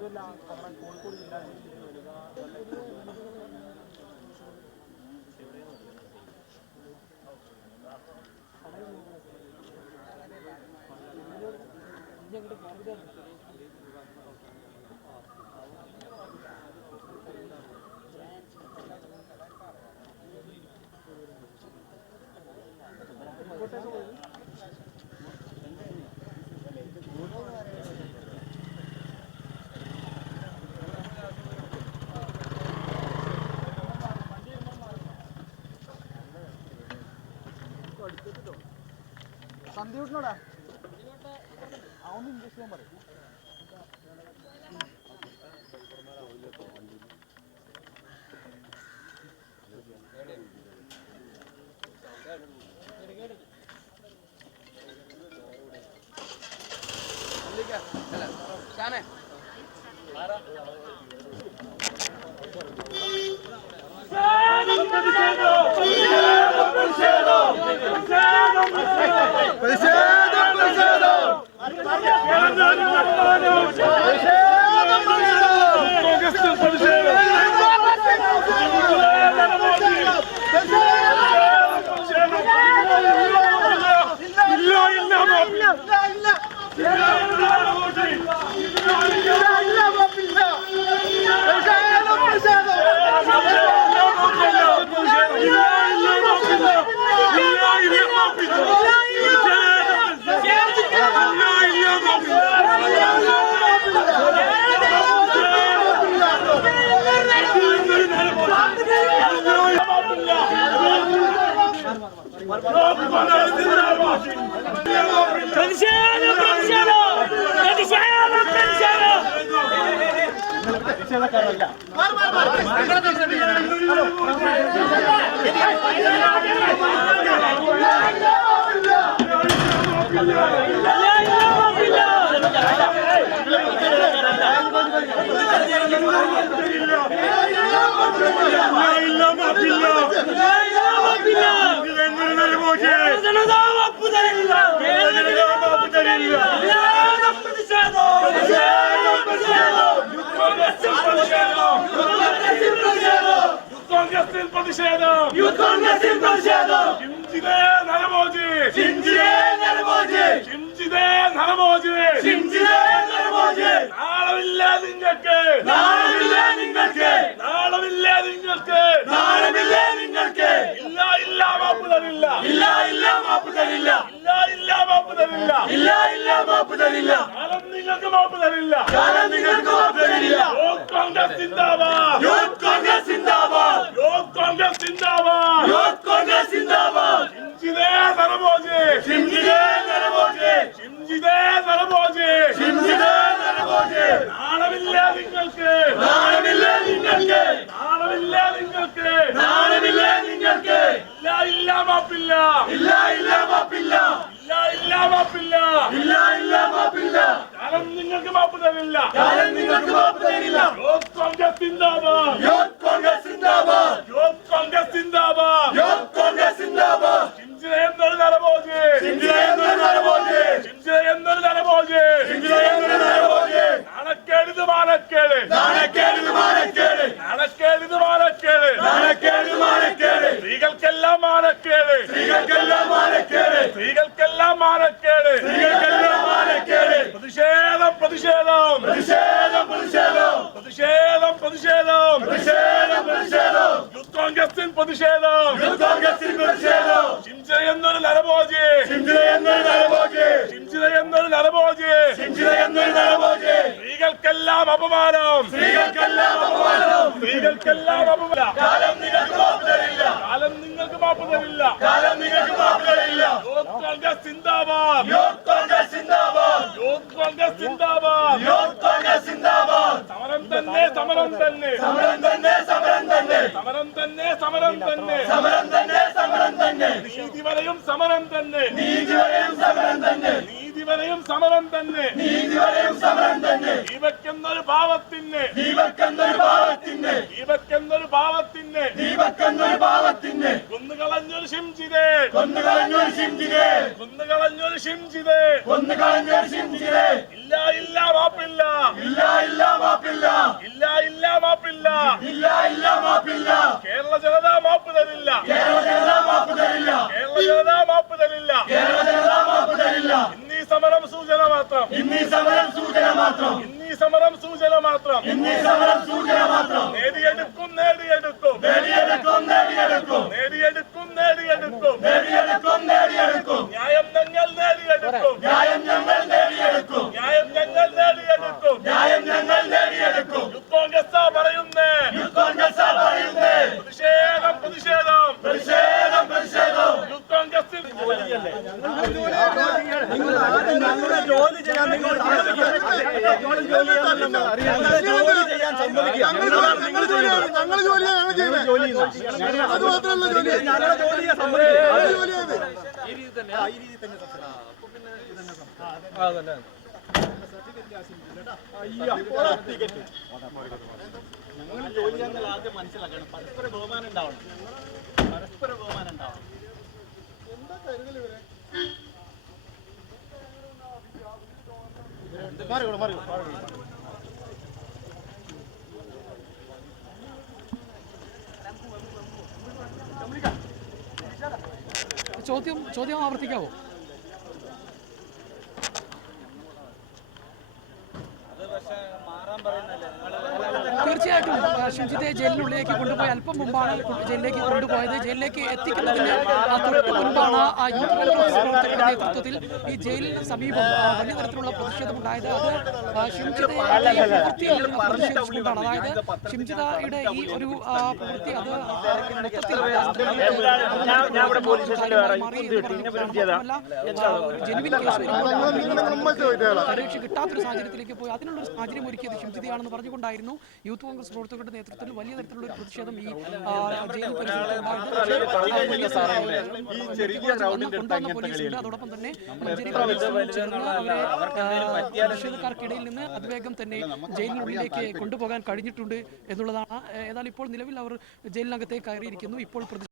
കോഴിക്കോട് ജില്ലാ സന്ധ്യൂട്ടിനോടാ അവന്ന് ഇൻജക്ഷൻ ചെയ്യാൻ പറയും. ഇല്ല ഇല്ല മാപ്പില്ല. കേരള ജനത മാപ്പ് തരില്ല. കേരള ജനത മാപ്പ് തരില്ല. കേരള ജനത മാപ്പ് തരില്ല. കേരള ജനത മാപ്പ് തരില്ല. ഇന്നീ സമരം സൂചന മാത്രം. ഇന്നീ സമരം സൂചന മാത്രം. ഇന്നീ സമരം സൂചന മാത്രം. ഇന്നീ സമരം സൂചന മാത്രം. നേടിയെടുക്കും നേടിയെടുക്കും നേടിയെടുക്കും നേടിയെടുക്കും നേടിയെടുക്കും നേടിയെടുക്കും നേടിയെടുക്കും നേടിയെടുക്കും. ന്യായം ഞങ്ങൾ നേടിയെടുക്കും. ന്യായം ഞങ്ങൾ നേടിയെടുക്കും. ന്യായം ഞങ്ങൾ നേടിയെടുക്കും. ന്യായം ഞങ്ങൾ നേടിയെടുക്കും. യൂത്ത് കോൺഗ്രസ് പറയുന്നേ. യൂത്ത് കോൺഗ്രസ് പറയുന്നേ. പ്രതിഷേധം പ്രതിഷേധം പ്രതിഷേധം പ്രതിഷേധം. യൂത്ത് കോൺഗ്രസിൽ ജോലി ചെയ്യാൻ നിങ്ങൾ ഞങ്ങൾ ജോലിയാണ് ചെയ്യുന്നത്. അത് മാത്രമല്ല ജോലി ഞങ്ങളുടെ ജോലിയെ ജോലിയാണ് ഈ രീതി തന്നെ ഞങ്ങൾ ജോലി ചെയ്യാൻ ആദ്യം മനസ്സിലാക്കണം. പരസ്പര ബഹുമാനം ഉണ്ടാവണം. പരസ്പര ബഹുമാനം ഉണ്ടാവണം. എന്താ കരുതൽ ഇവരെ മാറിക്കോളൂ മാറിക്കോളൂ. ചോദ്യം ആവർത്തിക്കാവോ? തീർച്ചയായിട്ടും ഷിംജിത്തെ ജയിലിനുള്ളിലേക്ക് കൊണ്ടുപോയി അല്പം മുമ്പാണ് ജയിലിലേക്ക് കൊണ്ടുപോയത്. ജയിലിലേക്ക് എത്തിക്കുന്നതിന് തൊട്ട് മുൻപാണ് യൂത്ത് കോൺഗ്രസ് പ്രവർത്തകരുടെ നേതൃത്വത്തിൽ ഈ ജയിലിന് സമീപം വലിയ തരത്തിലുള്ള പ്രതിഷേധമുണ്ടായത്. അത് ഷിംജിതയുടെ പ്രതിഷേധിച്ചുകൊണ്ടാണ്. അതായത് ഷിംജിതയുടെ ഈ ഒരു പ്രവൃത്തി അത് ജെനുവിൻ കേസ് പരീക്ഷ കിട്ടാത്തൊരു സാഹചര്യത്തിലേക്ക് പോയി അതിനുള്ള സാഹചര്യം ഒരുക്കിയത് ഷിംജിതയാണെന്ന് പറഞ്ഞുകൊണ്ടായിരുന്നു യൂത്ത് കോൺഗ്രസ് പ്രവർത്തകരുടെ നേതൃത്വത്തിൽ വലിയ തരത്തിലുള്ള ഒരു പ്രതിഷേധം ഈ ജയിൽ പരിസരത്തുണ്ടായത്. അതോടൊപ്പം തന്നെ മഞ്ചേരി പോലീസും ചേർന്ന് അവരെ പ്രതിഷേധക്കാർക്കിടയിൽ നിന്ന് അതിവേഗം തന്നെ ജയിലിനുള്ളിലേക്ക് കൊണ്ടുപോകാൻ കഴിഞ്ഞിട്ടുണ്ട് എന്നുള്ളതാണ്. ഏതായാലും ഇപ്പോൾ നിലവിൽ അവർ ജയിലിനകത്തേക്ക് കയറിയിരിക്കുന്നു. ഇപ്പോൾ